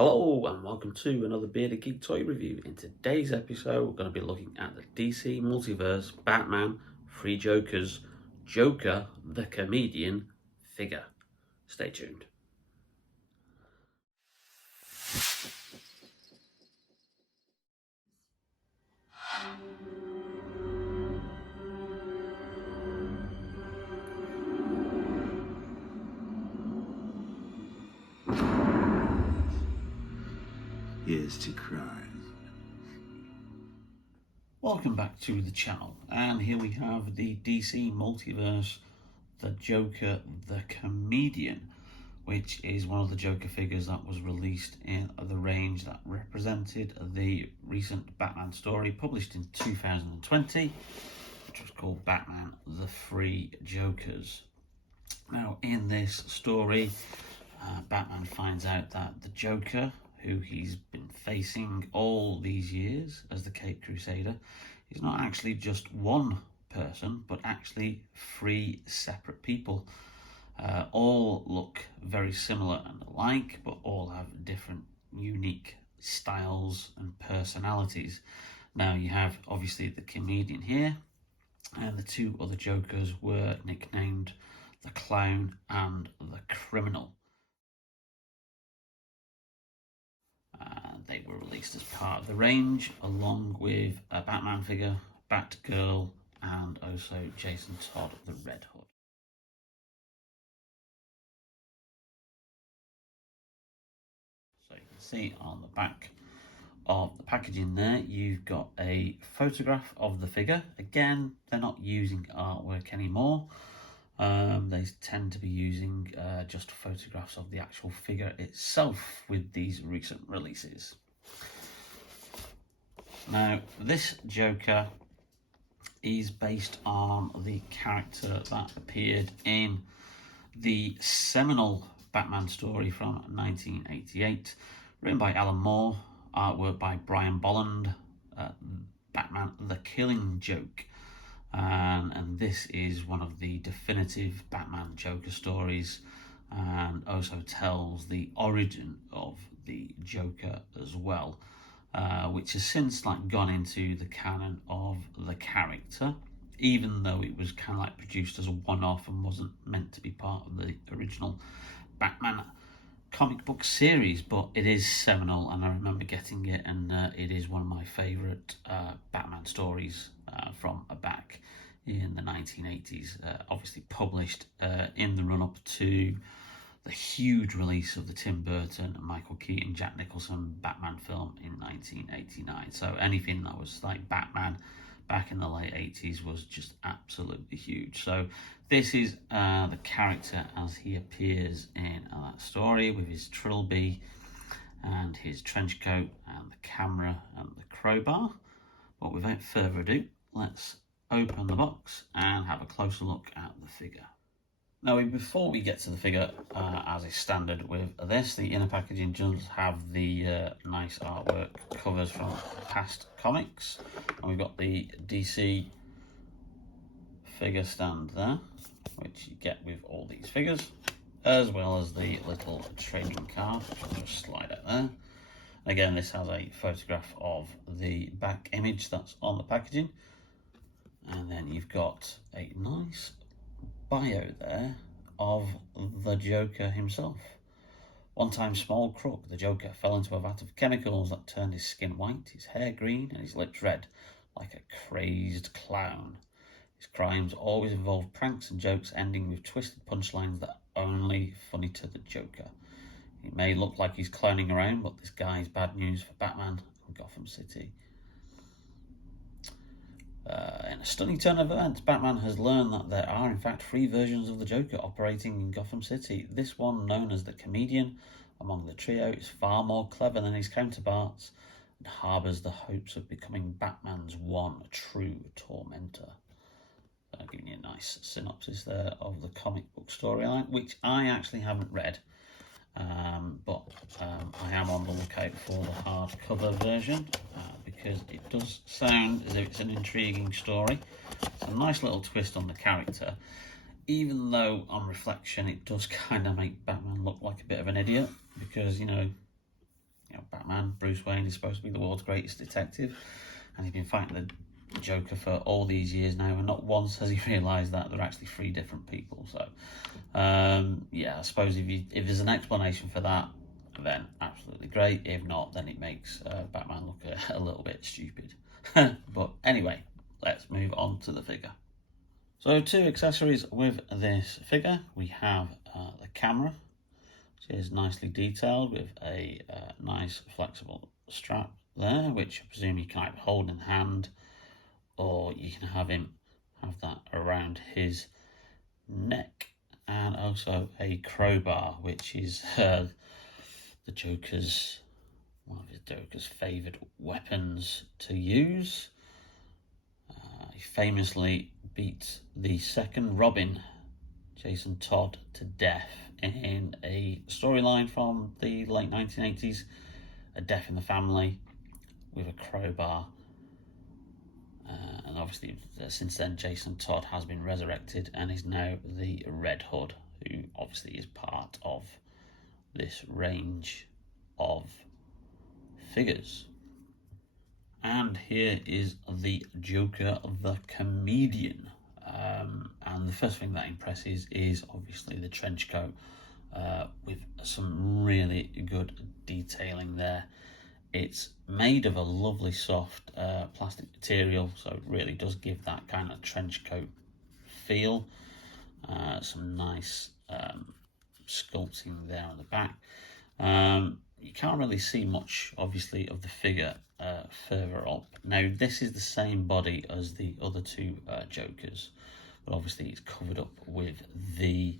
Hello and welcome to another Bearded Geek toy review. In today's episode we're going to be looking at the DC Multiverse Batman Three Jokers Joker the Comedian figure. Stay tuned. Here's to crime. Welcome back to the channel, and here we have the DC Multiverse The Joker the Comedian, which is one of the Joker figures that was released in the range that represented the recent Batman story published in 2020, which was called Batman The Three Jokers. Now, in this story, Batman finds out that the Joker, who he's been facing all these years as the Caped Crusader, is not actually just one person, but actually three separate people. All look very similar and alike, but all have different unique styles and personalities. Now you have obviously the comedian here, and the two other Jokers were nicknamed the Clown and the Criminal. They were released as part of the range, along with a Batman figure, Batgirl, and also Jason Todd, the Red Hood. So you can see on the back of the packaging there, you've got a photograph of the figure. Again, they're not using artwork anymore. They tend to be using just photographs of the actual figure itself with these recent releases. Now, this Joker is based on the character that appeared in the seminal Batman story from 1988, written by Alan Moore, artwork by Brian Bolland, Batman The Killing Joke. And this is one of the definitive Batman Joker stories, and also tells the origin of the Joker as well, which has since gone into the canon of the character, even though it was kind of produced as a one-off and wasn't meant to be part of the original Batman comic book series. But it is seminal, and I remember getting it, and it is one of my favourite Batman stories from back in the 1980s, obviously published in the run-up to the huge release of the Tim Burton, Michael Keaton, Jack Nicholson Batman film in 1989. So anything that was like Batman back in the late 80s was just absolutely huge. So this is the character as he appears in that story, with his trilby and his trench coat and the camera and the crowbar. But without further ado, let's open the box and have a closer look at the figure. Now, before we get to the figure, as is standard with this, the inner packaging does have the nice artwork covers from past comics, and we've got the DC figure stand there, which you get with all these figures, as well as the little trading card, which I'll just slide out there. Again, this has a photograph of the back image that's on the packaging, and then you've got a nice bio there of the Joker himself. One-time small crook, the Joker fell into a vat of chemicals that turned his skin white, his hair green, and his lips red, like a crazed clown. His crimes always involved pranks and jokes, ending with twisted punchlines that are only funny to the Joker. He may look like he's clowning around, but this guy's bad news for Batman and Gotham City. In a stunning turn of events, Batman has learned that there are in fact three versions of the Joker operating in Gotham City. This one, known as the Comedian among the trio, is far more clever than his counterparts and harbours the hopes of becoming Batman's one true tormentor. Giving you a nice synopsis there of the comic book storyline, which I actually haven't read, but I am on the lookout for the hardcover version, because it does sound as if it's an intriguing story. It's a nice little twist on the character, even though on reflection it does kind of make Batman look like a bit of an idiot, because, you know, Batman, Bruce Wayne, is supposed to be the world's greatest detective, and he's been fighting the Joker for all these years now, and not once has he realised that they're actually three different people. So, yeah, I suppose if there's an explanation for that, then absolutely great. If not, then it makes Batman look a little bit stupid. But anyway, let's move on to the figure. So, two accessories with this figure. We have the camera, which is nicely detailed with a nice flexible strap there, which I presume you can either hold in hand, or you can have him have that around his neck. And also a crowbar, which is one of the Joker's favoured weapons to use. He famously beat the second Robin, Jason Todd, to death in a storyline from the late 1980s, A Death in the Family, with a crowbar. And obviously, since then, Jason Todd has been resurrected and is now the Red Hood, who obviously is part of this range of figures. And here is the Joker, the comedian. And the first thing that impresses is obviously the trench coat, with some really good detailing there. It's made of a lovely soft plastic material, so it really does give that kind of trench coat feel. Some nice sculpting there on the back. You can't really see much, obviously, of the figure further up. Now, this is the same body as the other two Jokers, but obviously it's covered up with the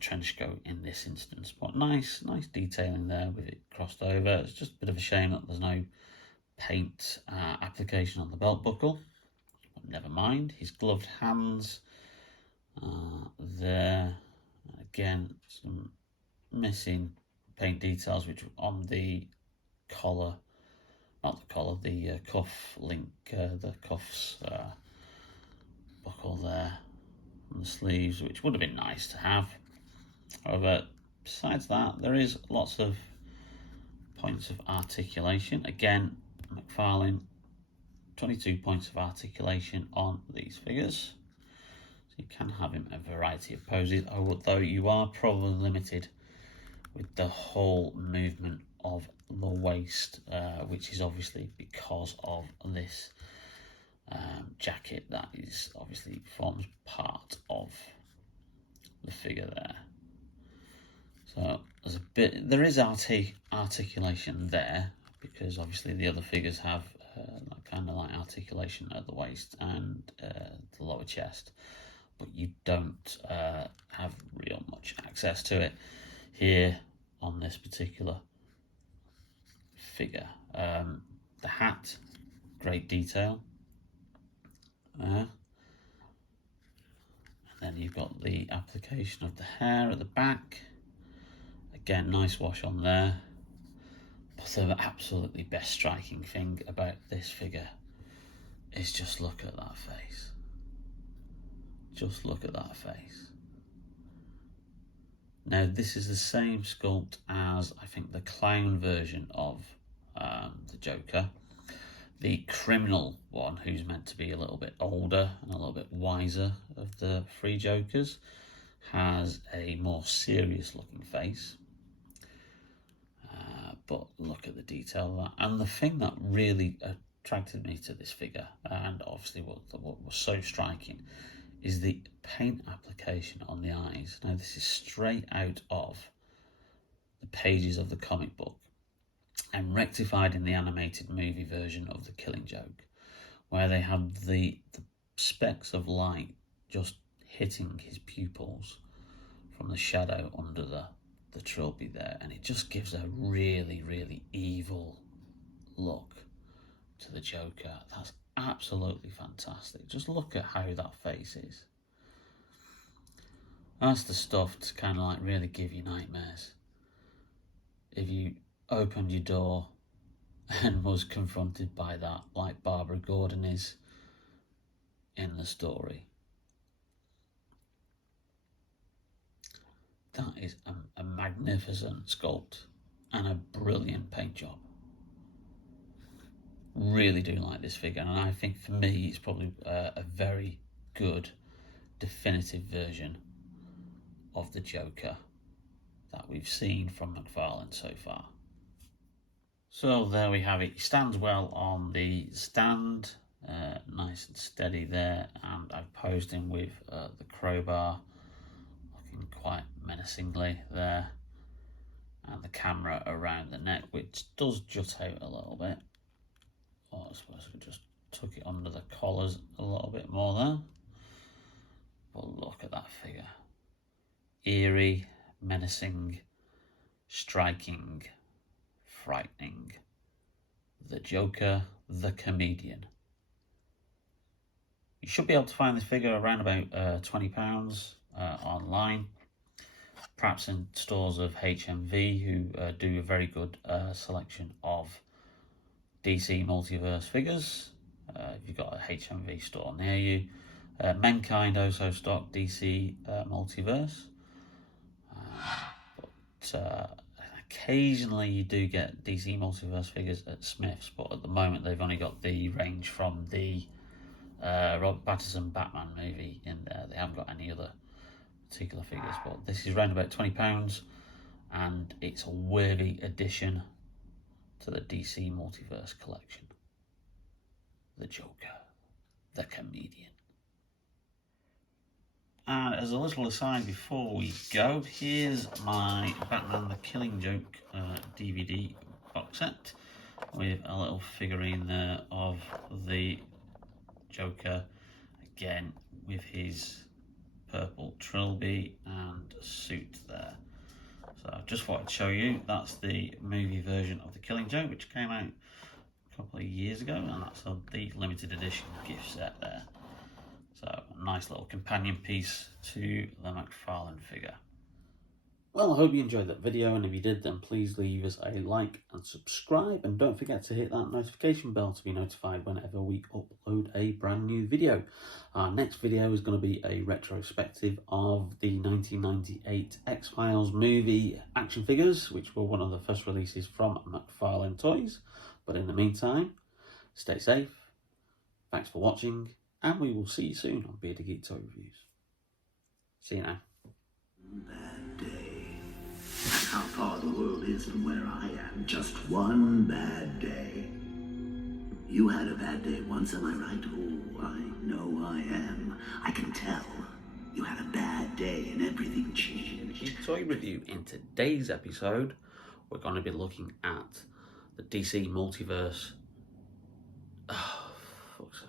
trench coat in this instance. But nice detailing there with it crossed over. It's just a bit of a shame that there's no paint application on the belt buckle, but never mind. His gloved hands there. Again, some missing paint details, which on the collar, not the collar, the cuff link, the cuffs buckle there on the sleeves, which would have been nice to have. However, besides that, there is lots of points of articulation. Again, McFarlane, 22 points of articulation on these figures. So you can have him a variety of poses, although you are probably limited with the whole movement of the waist, which is obviously because of this jacket that is obviously forms part of the figure there. So there is articulation there, because obviously the other figures have kind of like articulation at the waist and the lower chest, but you don't have real much access to it here on this particular figure. The hat, great detail. And then you've got the application of the hair at the back. Again, nice wash on there. But the absolutely best striking thing about this figure is just look at that face. Just look at that face. Now, this is the same sculpt as, I think, the clown version of the Joker. The criminal one, who's meant to be a little bit older and a little bit wiser of the three Jokers, has a more serious looking face. But look at the detail of that. And the thing that really attracted me to this figure, and obviously what was so striking, is the paint application on the eyes. Now, this is straight out of the pages of the comic book and rectified in the animated movie version of The Killing Joke, where they have the specks of light just hitting his pupils from the shadow under the trilby there, and it just gives a really evil look to the Joker. That's absolutely fantastic. Just look at how that face is. That's the stuff to kind of like really give you nightmares. If you opened your door and was confronted by that, like Barbara Gordon is in the story. That is a magnificent sculpt, and a brilliant paint job. Really do like this figure, and I think for me it's probably a very good definitive version of the Joker that we've seen from McFarlane so far. So there we have it. He stands well on the stand, nice and steady there, and I've posed him with the crowbar, looking quite menacingly there, and the camera around the neck, which does jut out a little bit. Oh, I suppose we just took it under the collars a little bit more there. But look at that figure. Eerie, menacing, striking, frightening. The Joker, the comedian. You should be able to find this figure around about £20 online. Perhaps in stores of HMV, who do a very good selection of DC Multiverse figures. If you've got a HMV store near you. Mankind also stock DC Multiverse. But occasionally you do get DC Multiverse figures at Smith's, but at the moment they've only got the range from the Robert Pattinson Batman movie in there. They haven't got any other particular figures, but this is around about £20, and it's a worthy addition to the DC Multiverse collection. The Joker, the comedian. And as a little aside before we go, here's my Batman the Killing Joke DVD box set with a little figurine there of the Joker, again with his purple trilby and suit there. So I just thought I'd show you, that's the movie version of the Killing Joke, which came out a couple of years ago, and that's the limited edition gift set there. So a nice little companion piece to the McFarlane figure. Well, I hope you enjoyed that video, and if you did, then please leave us a like and subscribe, and don't forget to hit that notification bell to be notified whenever we upload a brand new video. Our next video is going to be a retrospective of the 1998 X-Files movie action figures, which were one of the first releases from McFarlane Toys. But in the meantime, stay safe, thanks for watching, and we will see you soon on Bearded Geek Toy Reviews. See you now. Bad day. How far the world is from where I am. Just one bad day. You had a bad day once, am I right? Oh, I know I am. I can tell. You had a bad day and everything changed. Geek Toy Review. In today's episode, we're going to be looking at the DC Multiverse. Oh, fuck's sake.